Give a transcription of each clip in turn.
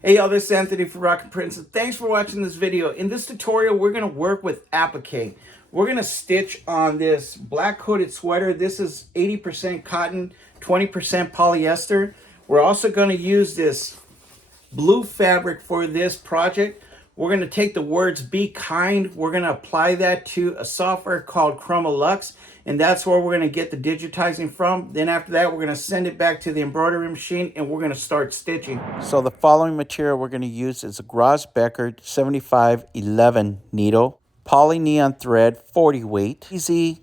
Hey y'all, this is Anthony from Rocket Prince, and thanks for watching this video. In this tutorial, we're going to work with Applique. We're going to stitch on this black coated sweater. This is 80% cotton, 20% polyester. We're also going to use this blue fabric for this project. We're going to take the words "be kind," we're going to apply that to a software called Chroma Luxe, and that's where we're going to get the digitizing from. Then after that, we're going to send it back to the embroidery machine and we're going to start stitching. So the following material we're going to use is a Groz-Beckert 7511 needle, poly neon thread 40 weight, Ezee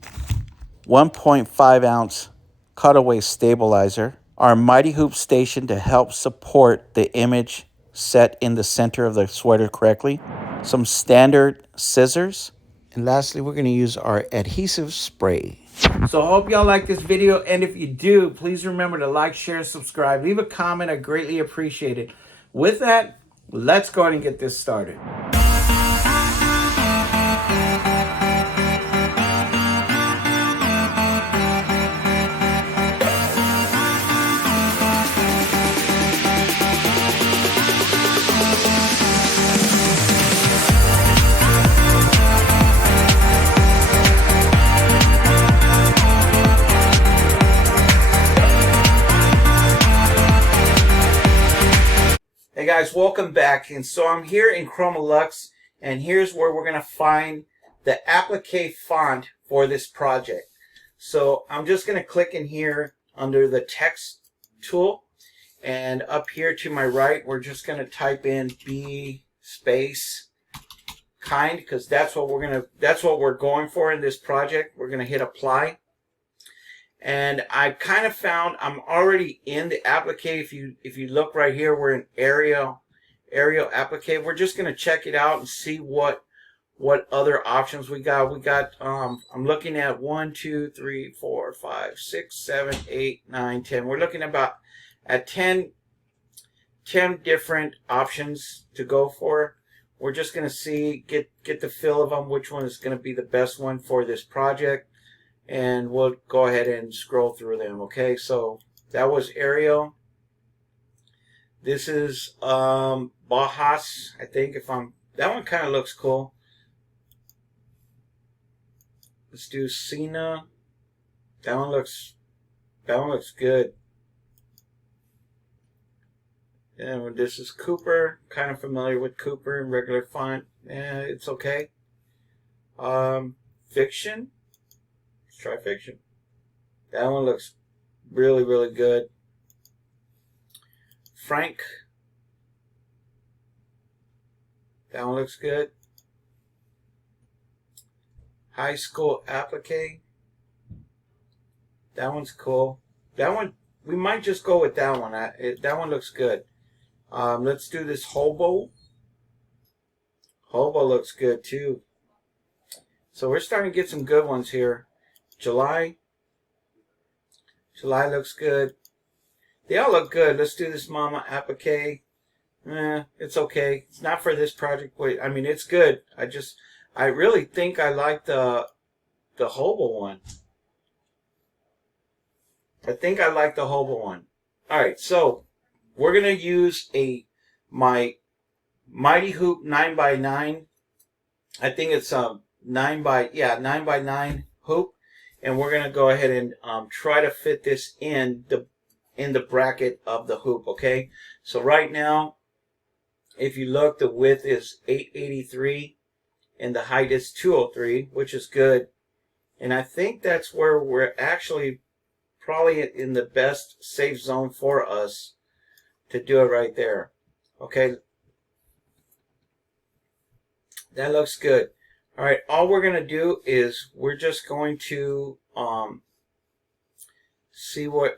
1.5 ounce cutaway stabilizer, our mighty hoop station to help support the image set in the center of the sweater correctly, some standard scissors, and lastly we're going to use our adhesive spray. So I hope y'all like this video, and if you do, please remember to like, share, subscribe, leave a comment. I greatly appreciate it. With that, let's go ahead and get this started. Hey guys, welcome back. And so I'm here in Chroma Luxe, and here's where we're going to find the applique font for this project. So I'm just going to click in here under the text tool, and up here to my right we're just going to type in "be space kind," because that's what we're going for in this project. We're going to hit apply. And I kind of found I'm already in the applique. If you look right here, we're in Arial applique. We're just going to check it out and see what other options we got. I'm looking at 1, 2, 3, 4, 5, 6, 7, 8, 9, 10. We're looking about at 10 different options to go for. We're just going to get the feel of them, which one is going to be the best one for this project. And we'll go ahead and scroll through them. Okay, so that was Arial. This is Bajas, I think. That one kind of looks cool. Let's do Sina. That one looks good. And this is Cooper. Kind of familiar with Cooper in regular font. It's okay. Fiction. Try Fiction. That one looks really good. Frank. That one looks good. High School Applique. That one's cool. That one, we might just go with that one. That one looks good. Let's do this Hobo. Hobo looks good too. So we're starting to get some good ones here. July looks good. They all look good. Let's do this Mama Applique. It's okay. It's not for this project. Wait, I mean, it's good. I really think I like the Hobo one. I think I like the Hobo one. All right, so we're gonna use my Mighty Hoop 9x9. I think it's 9x9 hoop. And we're going to go ahead and try to fit this in the bracket of the hoop, okay? So right now, if you look, the width is 883 and the height is 203, which is good. And I think that's where we're actually probably in the best safe zone for us to do it right there. Okay? That looks good. All right, all we're going to do is we're just going to see where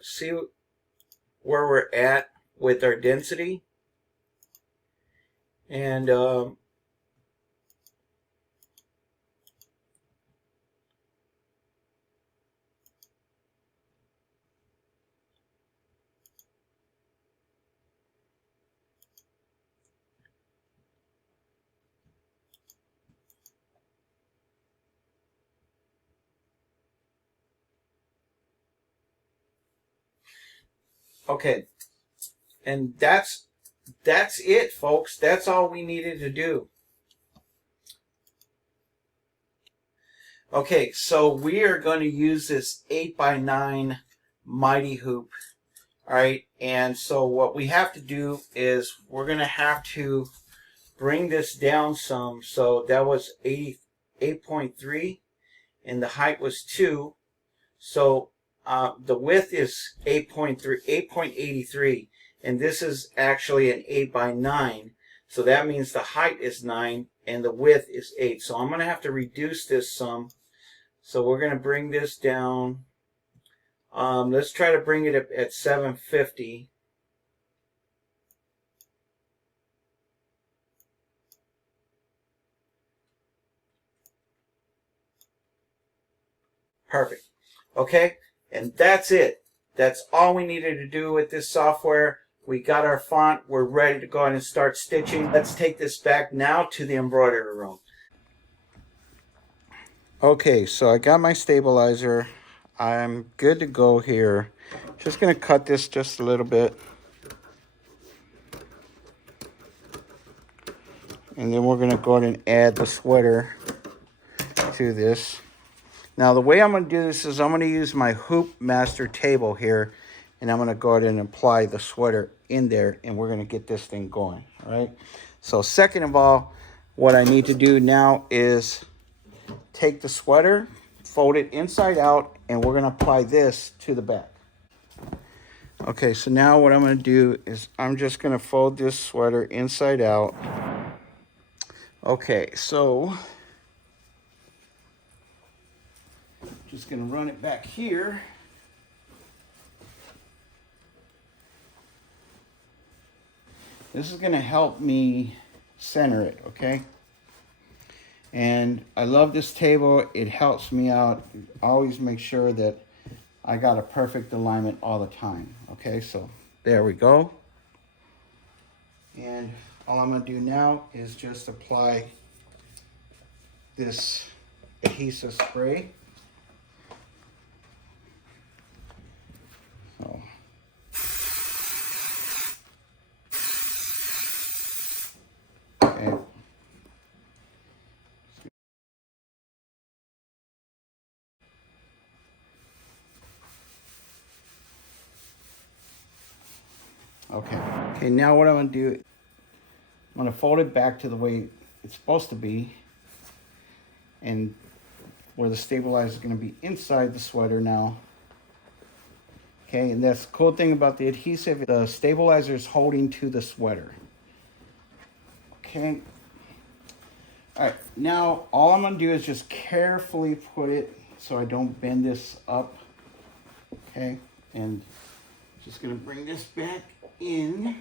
we're at with our density. And okay, and that's that's it, folks. That's all we needed to do. Okay, so we are going to use this 8x9 mighty hoop. All right, and so what we have to do is we're going to have to bring this down some. So that was 8.3 and the height was 2. So the width is 8.83, and this is actually an 8x9. So that means the height is 9 and the width is 8. So I'm going to have to reduce this some. So we're going to bring this down. Let's try to bring it up at 750. Perfect. Okay, and that's it. That's all we needed to do with this software. We got our font. We're ready to go ahead and start stitching. Let's take this back now to the embroidery room. Okay, so I got my stabilizer. I'm good to go here. Just going to cut this just a little bit. And then we're going to go ahead and add the sweater to this. Now the way I'm going to do this is I'm going to use my hoop master table here, and I'm going to go ahead and apply the sweater in there, and we're going to get this thing going. All right. So second of all, what I need to do now is take the sweater, fold it inside out, and we're going to apply this to the back. Okay, so now what I'm going to do is I'm just going to fold this sweater inside out. Okay, so just going to run it back here. This is going to help me center it, okay? And I love this table. It helps me out. Always make sure that I got a perfect alignment all the time. Okay, so there we go. And all I'm going to do now is just apply this adhesive spray. So. Okay. Okay, now what I'm going to do, I'm going to fold it back to the way it's supposed to be, and where the stabilizer is going to be inside the sweater now. Okay, and that's the cool thing about the adhesive, the stabilizer is holding to the sweater. Okay. All right, now all I'm going to do is just carefully put it so I don't bend this up. Okay, and just going to bring this back in.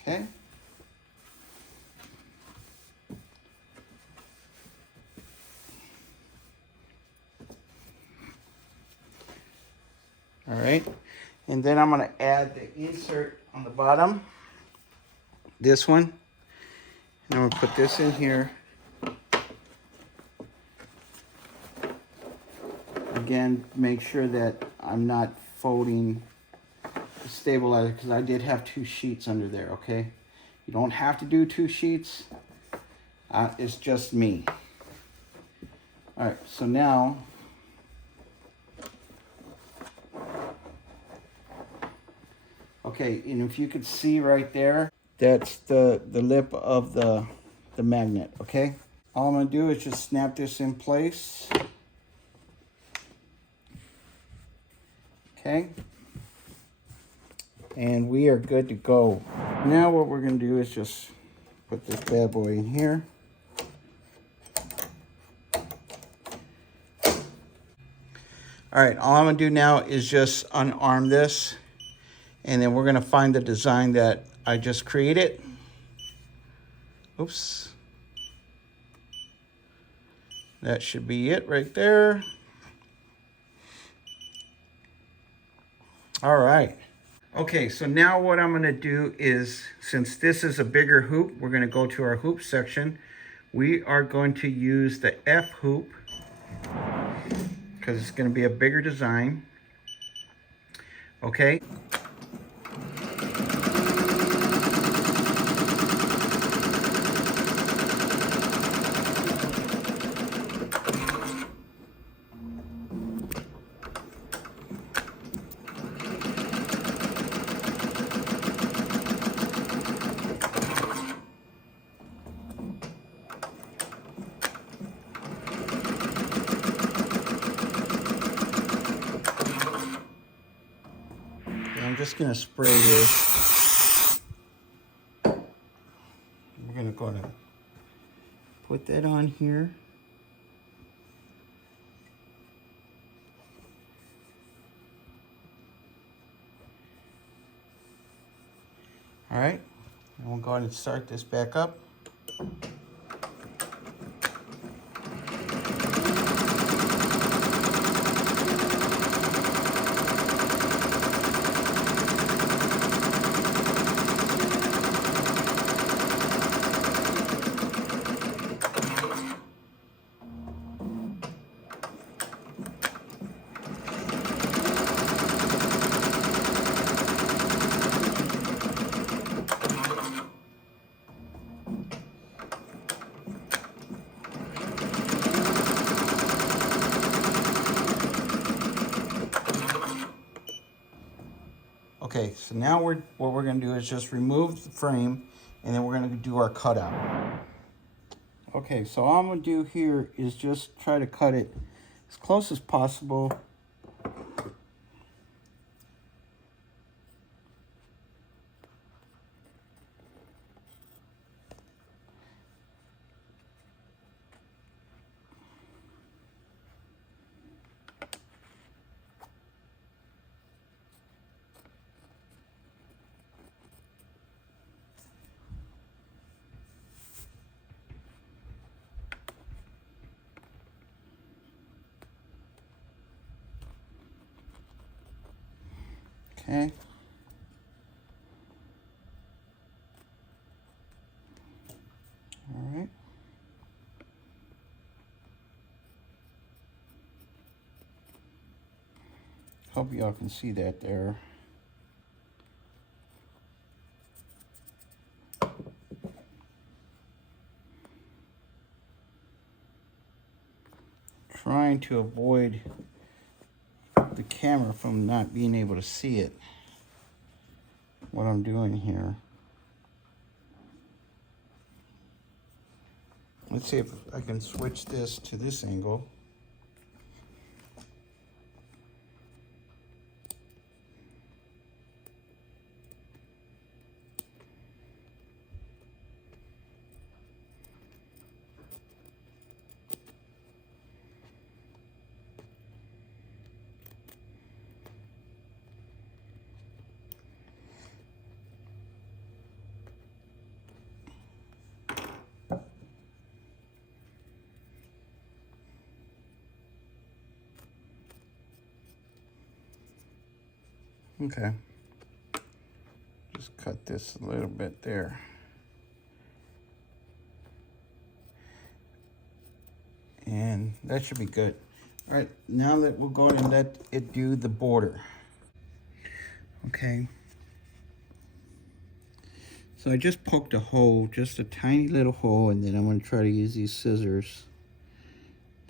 Okay. All right, and then I'm going to add the insert on the bottom, this one, and I'm going to put this in here. Again, make sure that I'm not folding the stabilizer, because I did have 2 sheets under there, okay? You don't have to do 2 sheets. It's just me. All right, so now, okay, and if you could see right there, that's the lip of the magnet, okay? All I'm gonna do is just snap this in place. Okay, and we are good to go. Now what we're going to do is just put this bad boy in here. All right, all I'm going to do now is just unarm this, and then we're going to find the design that I just created. Oops. That should be it right there. All right. Okay, so now what I'm going to do is, since this is a bigger hoop, we're going to go to our hoop section. We are going to use the F hoop because it's going to be a bigger design. okay? I'm just gonna spray this. We're gonna put that on here. All right, and we'll go ahead and start this back up. Okay, so now what we're going to do is just remove the frame, and then we're going to do our cutout. Okay, so all I'm going to do here is just try to cut it as close as possible. Okay. All right. Hope y'all can see that there. Trying to avoid the camera from not being able to see it, what I'm doing here. Let's see if I can switch this to this angle. Okay, just cut this a little bit there. And that should be good. All right, now that we'll go ahead and let it do the border. Okay. So I just poked a hole, just a tiny little hole, and then I'm going to try to use these scissors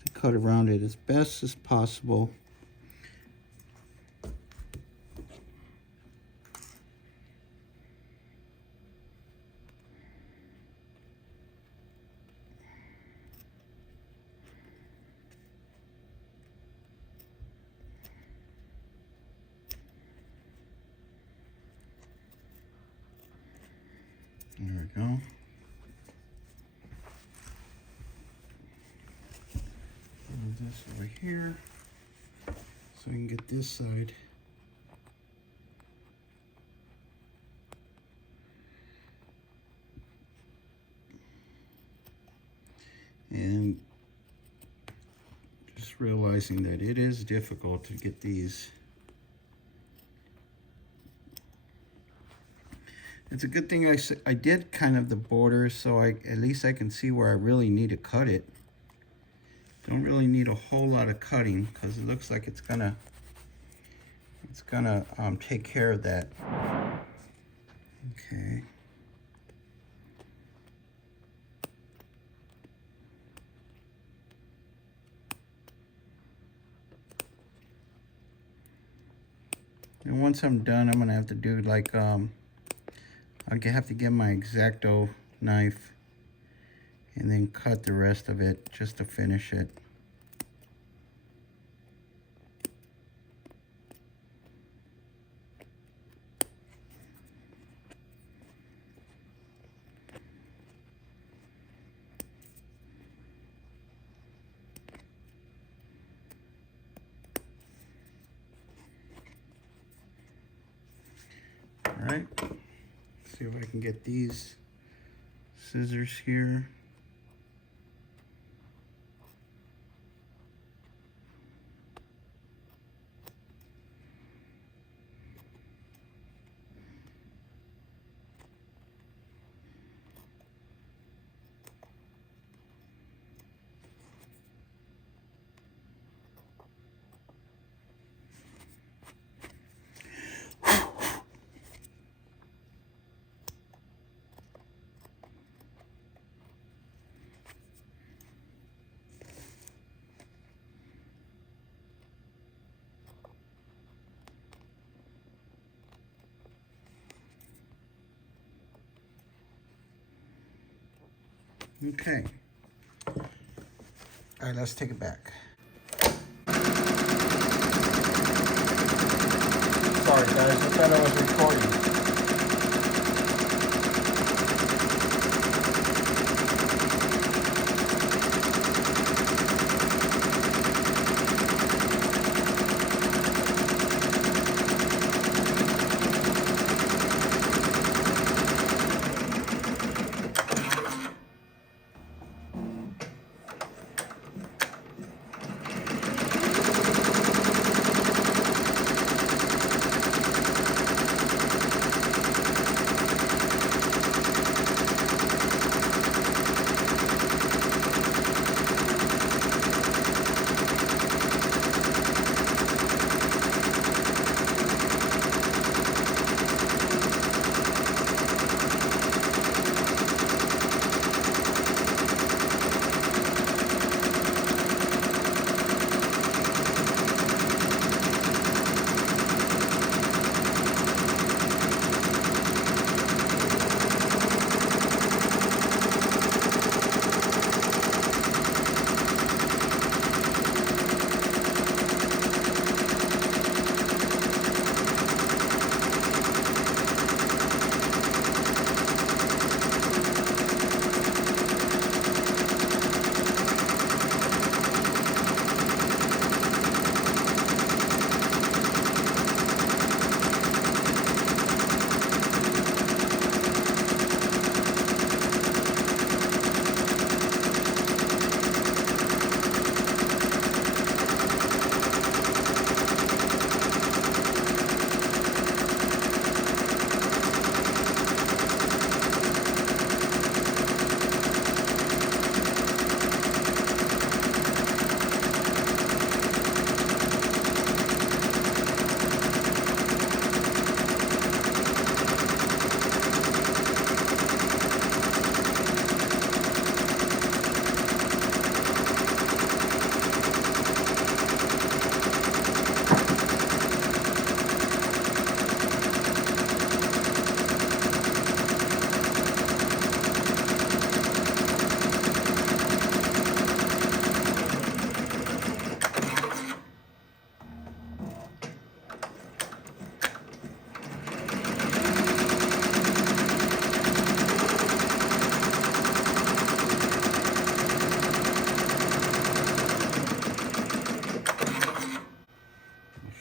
to cut around it as best as possible. There we go. Move this over here so we can get this side. And just realizing that it is difficult to get these. It's a good thing I did kind of the border, so at least I can see where I really need to cut it. Don't really need a whole lot of cutting because it looks like it's gonna it's gonna take care of that. Okay. And once I'm done, I'm gonna have to do like I have to get my X-Acto knife and then cut the rest of it just to finish it. All right, see if I can get these scissors here. Okay. All right, let's take it back. Sorry guys, I thought I was recording.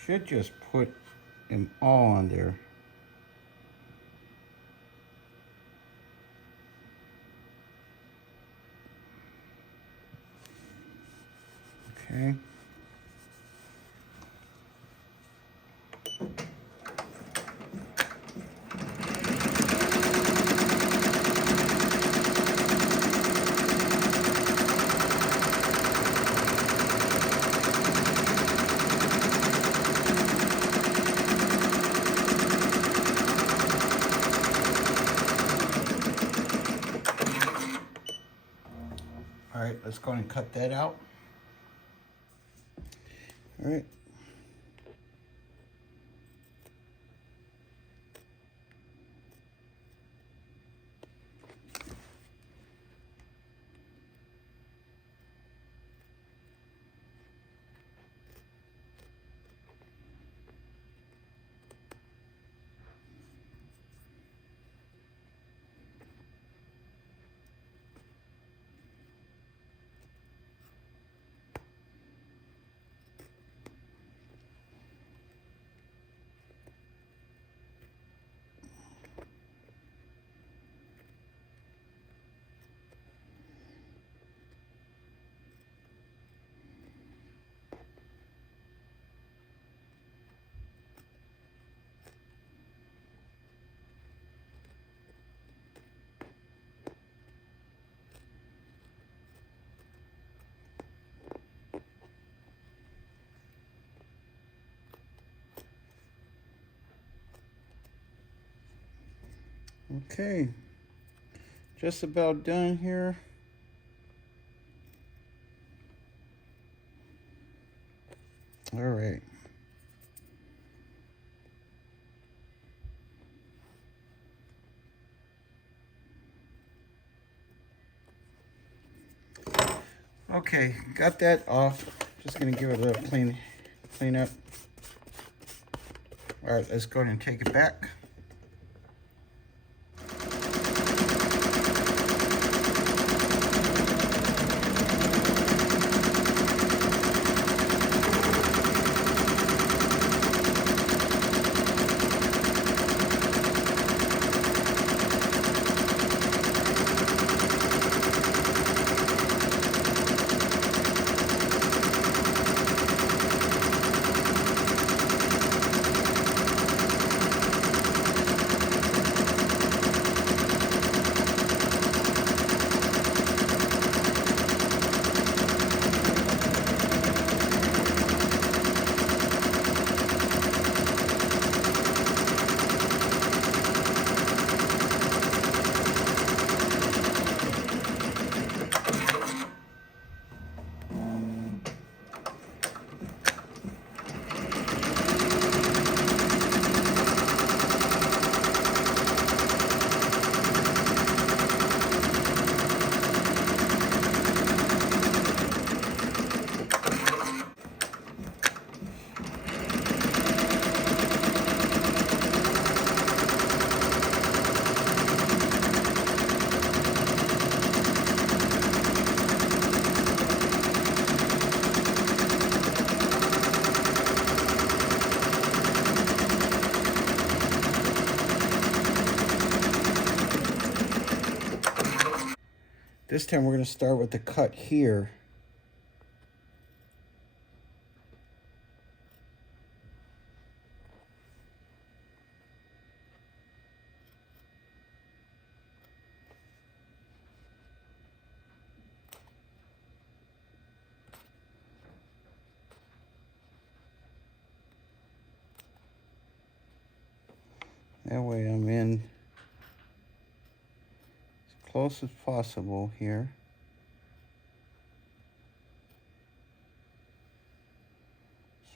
Should just put them all on there. Okay. let's go ahead and cut that out. All right. Okay, just about done here. All right. Okay, got that off. Just gonna give it a little clean up. All right, let's go ahead and take it back. This time we're going to start with the cut here. That way I'm in as close as possible here.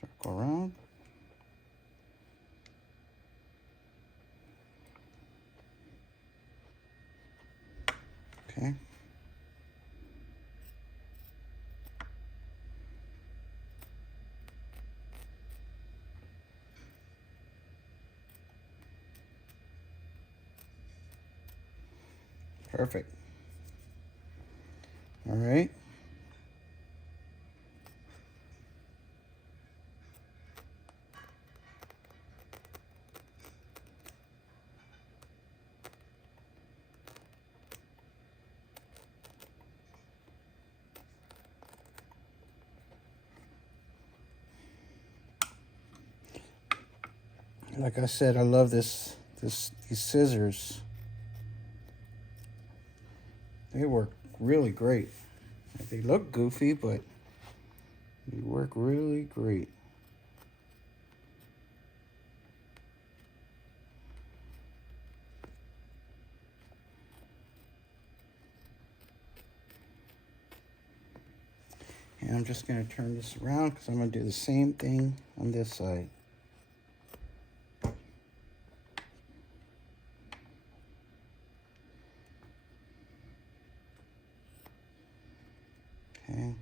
Circle around. Okay. Perfect. All right. Like I said, I love these scissors. They work really great. They look goofy, but they work really great. I'm just going to turn this around because I'm going to do the same thing on this side. Okay.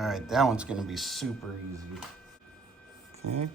All right, that one's gonna be super easy. Okay.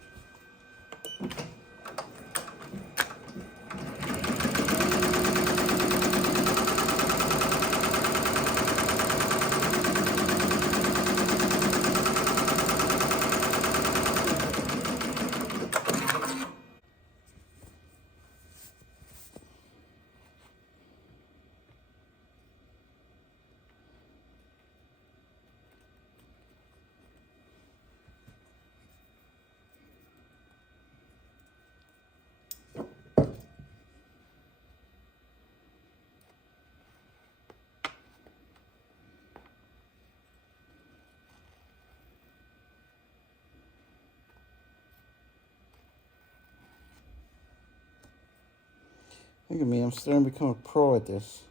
Look at me, I'm starting to become a pro at this.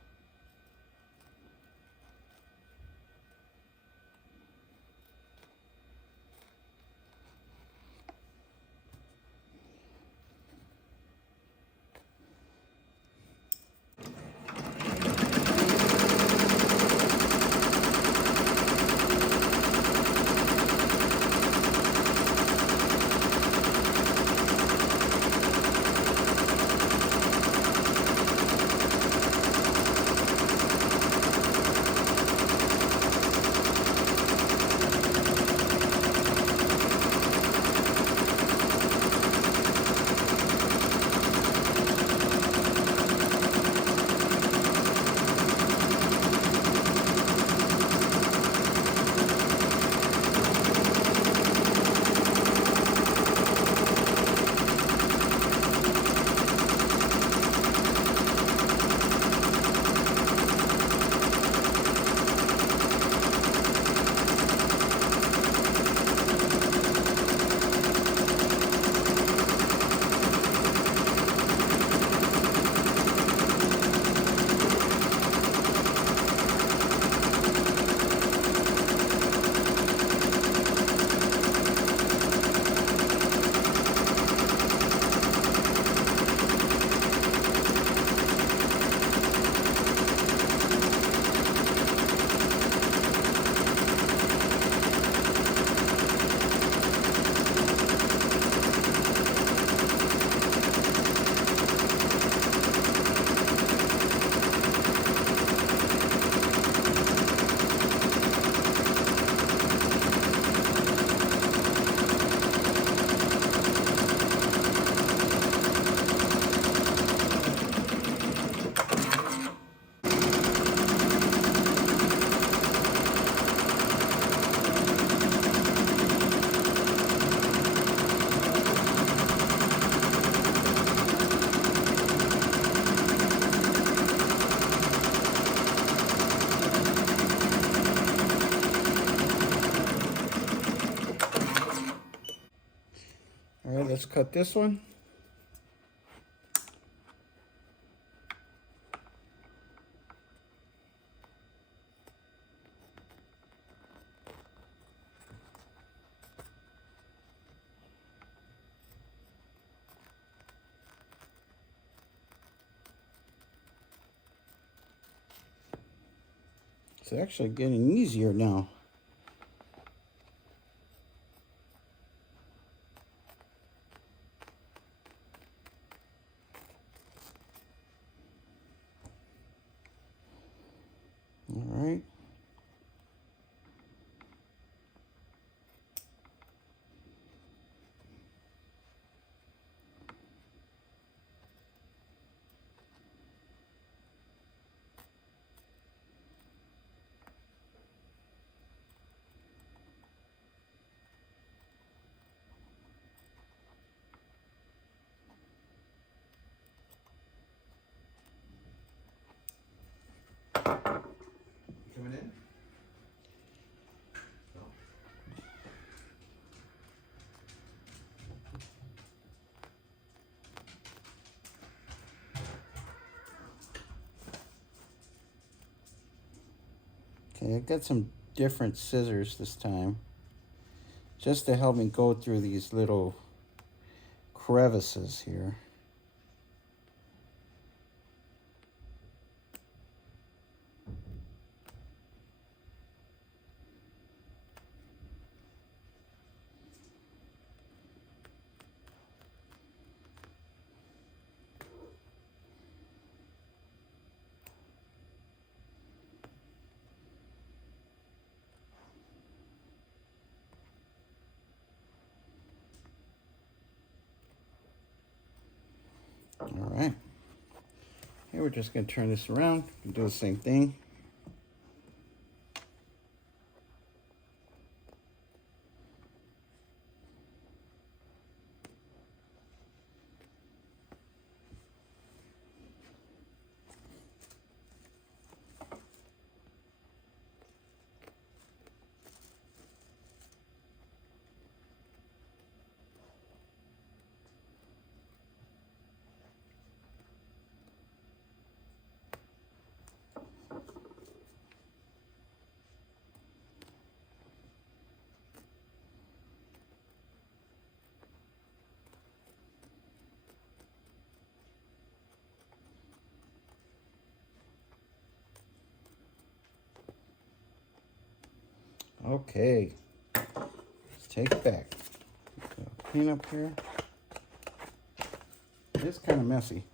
All right, let's cut this one. It's actually getting easier now. All right. Coming in? No. Okay, I got some different scissors this time, just to help me go through these little crevices here. All right. Here we're just going to turn this around and do the same thing. Okay, let's take it back. Clean up here. It's kind of messy.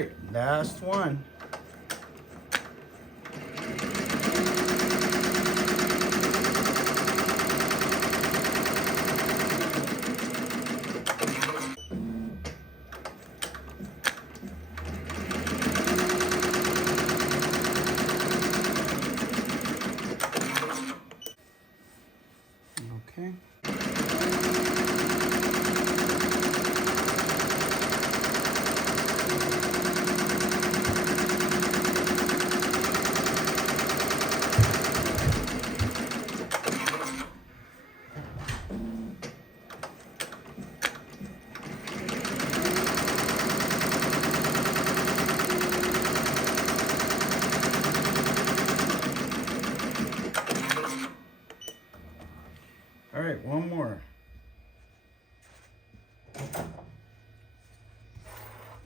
right, last one. Okay. All right, one more.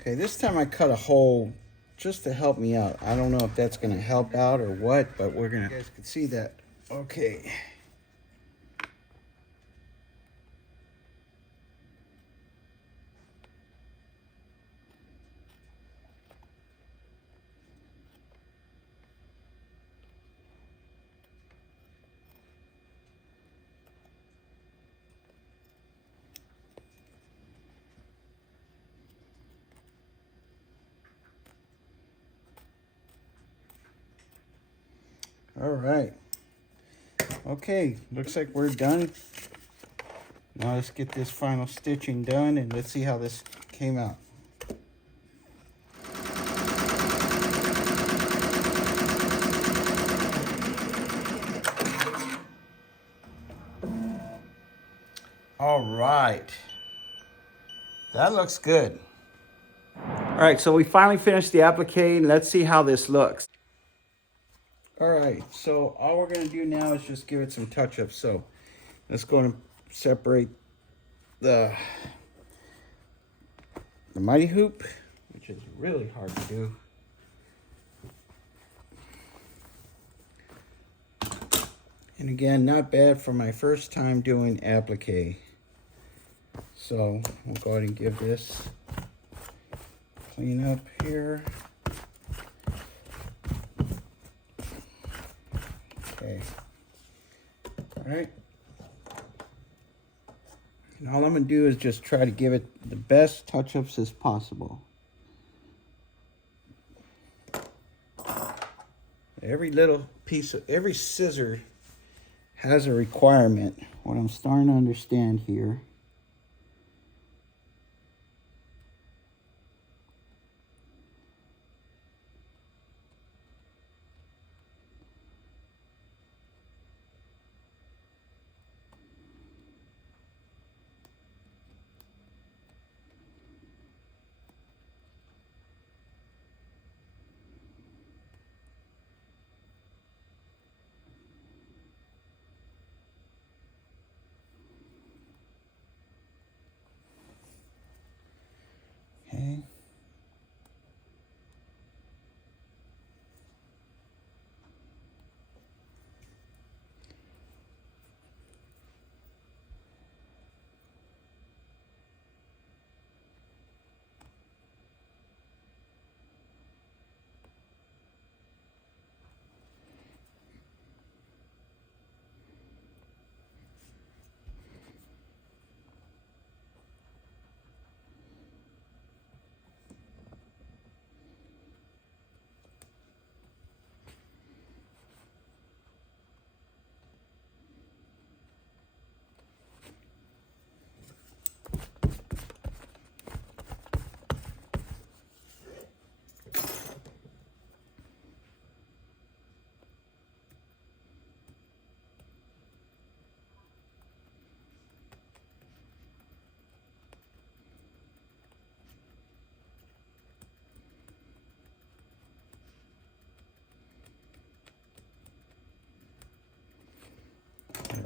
Okay, this time I cut a hole just to help me out. I don't know if that's gonna help out or what, but we're gonna, you guys can see that. Okay. All right. Okay, looks like we're done. Now let's get this final stitching done and let's see how this came out. All right. That looks good. All right, so we finally finished the applique, and let's see how this looks. All right, so all we're gonna do now is just give it some touch-ups. So let's go and separate the mighty hoop, which is really hard to do. And again, not bad for my first time doing applique. So we'll go ahead and give this clean up here. Okay. All right. And all I'm going to do is just try to give it the best touch-ups as possible. Every little piece of, every scissor has a requirement. What I'm starting to understand here. Okay.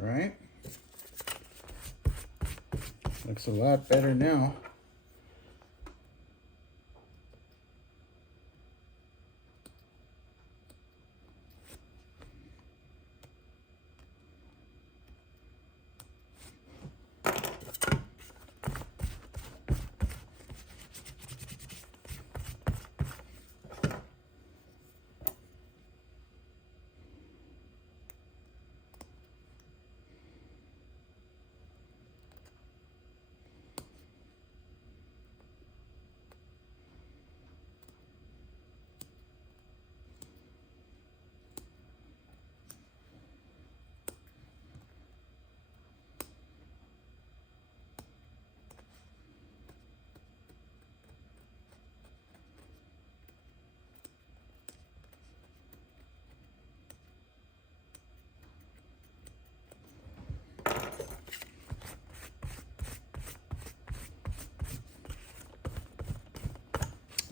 All right. Looks a lot better now.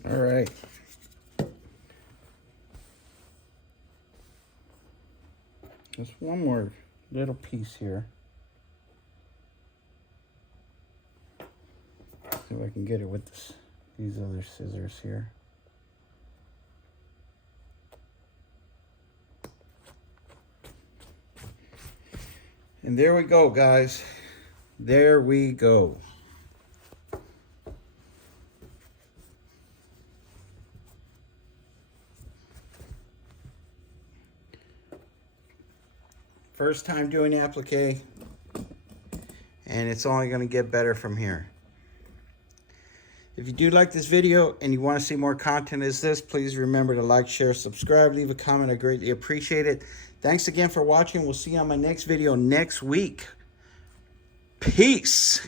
All right. Just one more little piece here. See if I can get it with these other scissors here. And there we go, guys. There we go. First time doing applique, and it's only going to get better from here. If you do like this video and you want to see more content as this, please remember to like, share, subscribe, leave a comment. I greatly appreciate it. Thanks again for watching. We'll see you on my next video next week. Peace.